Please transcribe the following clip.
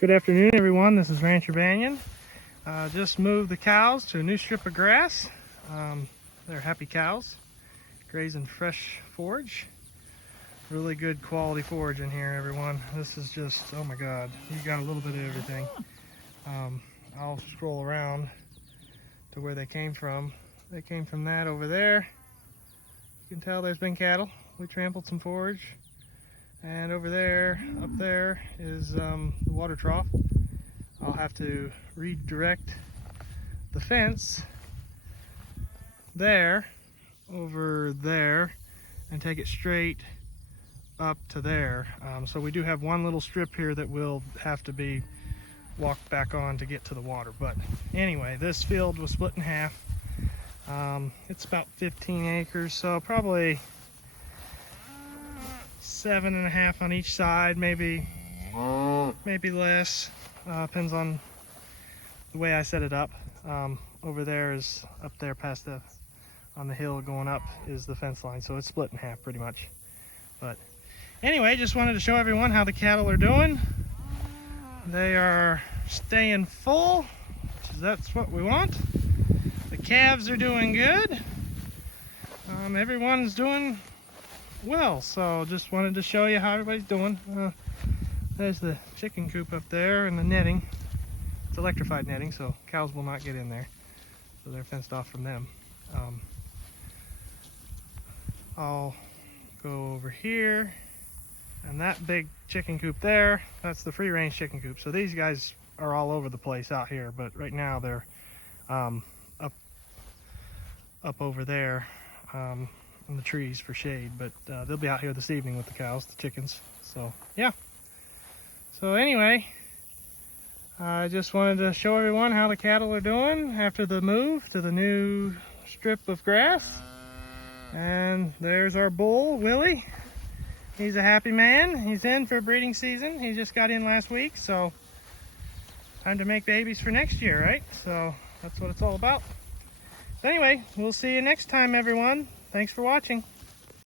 Good afternoon, everyone. This is Rancher Banyon. Just moved the cows to a new strip of grass. They're happy cows, grazing fresh forage. Really good quality forage in here, everyone. This is just, oh my God, you got a little bit of everything. I'll scroll around to where they came from. They came from that over there. You can tell there's been cattle. We trampled some forage. And over there, up there, is the water trough. I'll have to redirect the fence there, over there, and take it straight up to there. So we do have one little strip here that will have to be walked back on to get to the water. But anyway, this field was split in half. It's about 15 acres, so probably 7.5 on each side, maybe less. Depends on the way I set it up. Over there is up there past on the hill going up is the fence line, so it's split in half pretty much. But anyway, just wanted to show everyone how the cattle are doing. They are staying full, that's what we want. The calves are doing good. Everyone's doing well, so just wanted to show you how everybody's doing. There's the chicken coop up there and the netting. It's electrified netting, so cows will not get in there, so they're fenced off from them. I'll go over here, and that big chicken coop there, that's the free range chicken coop. So these guys are all over the place out here, but right now they're up over there in the trees for shade, but they'll be out here this evening with the cows, the chickens. So yeah, so anyway, I just wanted to show everyone how the cattle are doing after the move to the new strip of grass. And there's our bull, Willie. He's a happy man. He's in for breeding season. He just got in last week, so time to make babies for next year, right? So that's what it's all about. So anyway, we'll see you next time, everyone. Thanks for watching.